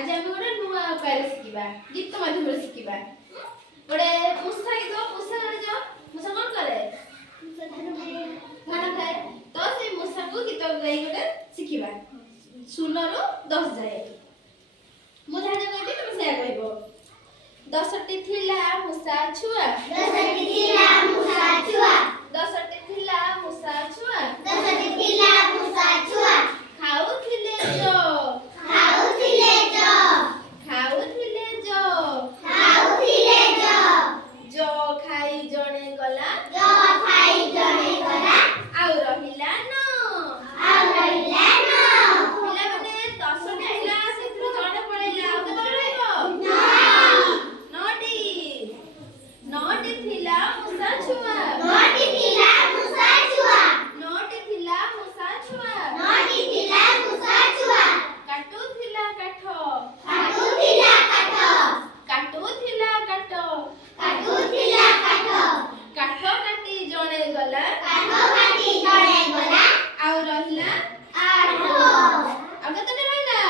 आज आम गोटे नुआ उपाय शिखा गीत माध्यम शिखा गोटे मूषा गीत मूषा जाओ मूषा कौन करे धान खाए तो से मूषा को गीत गाई गोटे शिखा 0 रु 10 जाए मु धान कहबी तुम से कहबो 10टी थिला मूषा छुआ 10टी थिला मूषा छुआ 10टी थिला मूषा छुआ 10टी थिला मूषा छुआ खाउथिले जो खाउथिले जो खाउथिले जो खाउथिले जो खाई जणे गला जो खाई जणे गला आउ रहिला न आउ रहिला न पिला माने 10 थिला सेथु जणे पळेला आउ केते रहइबो नोटी थिला मूषा छुआ नोटी थिला मूषा छुआ नोटी थिला मूषा छुआ नोटी थिला मूषा छुआ काटू थिला काठ काटुथिला काठ काटू थिला काठ काटुथिला काठ काठ काटी जणे गला काठ काटी जणे गला आउ रहिला आठ आउ केते रहइला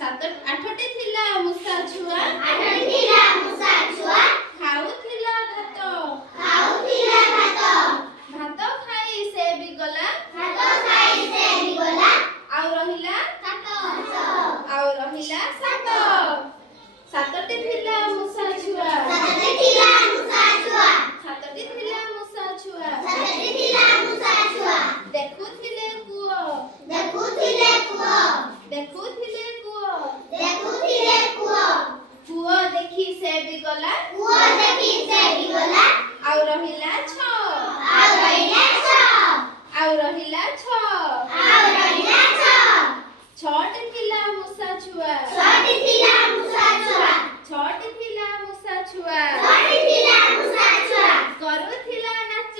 आठ 8टी थिला मूषा छुआ आठटी थिला मूषा छुआ खाउथिला भात खाउथिला भात भात खाई से भी गला भात खाई से भी गला आउ रहिला सात आउ रहिला 7टी थिला मूषा छुआ सातटी थिला मूषा छुआ 7टी थिला मूषा छुआ सातटी थिला मूषा छुआ देखुथिले कुओ देखुथिले कुओ देखुथिले कुओ देखुथिले कुओ कुओ देखि से भी गला कुओ देखि से भी गला आउ रहिला 6 आउ रहिला छ आउ रहिला 6 आउ रहिला छ 6टी थिला मूषा छुआ छटी थिला मूषा छुआ 6टी थिला मूषा छुआ छटी थिला मूषा छुआ करुथिला नाच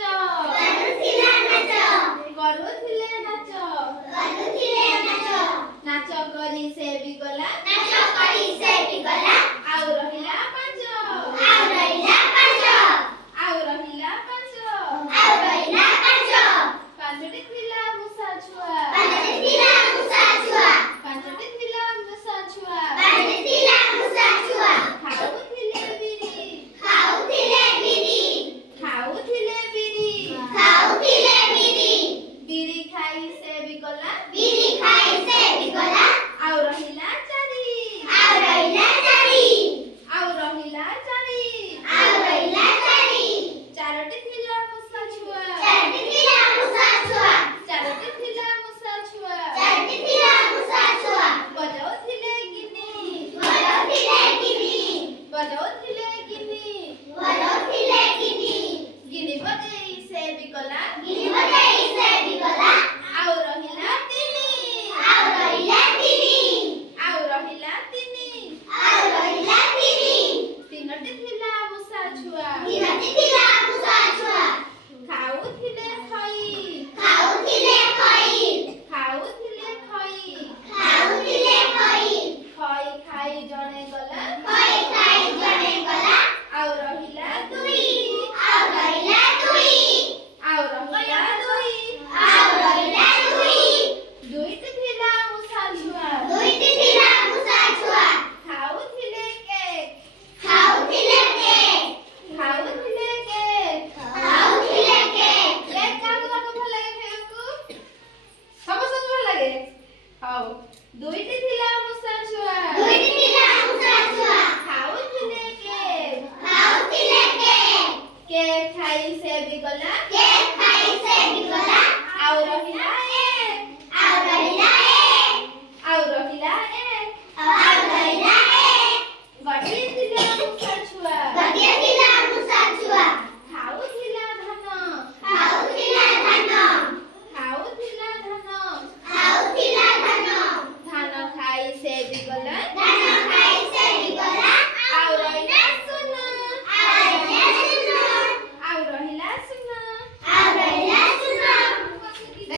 काटुथिला नाच करुथिले नाच काटुथिले नाच नाच करी से भी गला नाच करी से भी गला आउ रहिला 5 आउ रहिला पाँच आउ रहिला 5 आउ रहिला पाँच 5टी थिला मूषा छुआ पाँचटी थिला मूषा छुआ 5टी थिला मूषा छुआ पाँचटी थिला मूषा छुआ खाउथिले बिरी खाउथिले बिरी खाउथिले बिरी खाउथिले बिरी बिरी खाई से भी गला बिरी खाई से भी गला आउ रहिला 4 आउ रहिला चारि आउ रहिला 4 आउ रहिला चारि 4टी थिला मूषा छुआ चारटी थिला मूषा छुआ 4टी थिला मूषा छुआ चारटी थिला मूषा छुआ बजाउथिले गिनी बजाउथिले गिनी बजाउथिले गिनी बजाउथिले गिनी गिनी बजेई से भी गला गिनी बजाई से भी गला आउ रहिला 3 आउ रहिला तिनी आउ रहिला 3 आउ रहिला तिनी 3टी थिला मूषा छुआ तीनटी थिला मूषा छुआ खाउथिले खई खाउथिले खई खाउथिले खई खाउथिले खई खई खाई जणे गला खई खाई जणे गला आउ रहिला 2 आउ रहिला दुई आउ रहिला 2 आउ रहिला दुई 2टी थिला मूषा छुआ दुईटी थिला मूषा छुआ खाउथिले केक खाउथिले केक खाउथिले केक खाउथिले केक केक काहाକୁ ଭଲ ଲାଗେ ଖାଇବାକୁ ସମସ୍ତଙ୍କୁ ଭଲ ଲାଗେ ହଉ 2ଟି थिला मूषା छुआ दुईटी थिला मूषा छुआ खाउथिले केक खाउथिले केक केक खाई से भी गला केक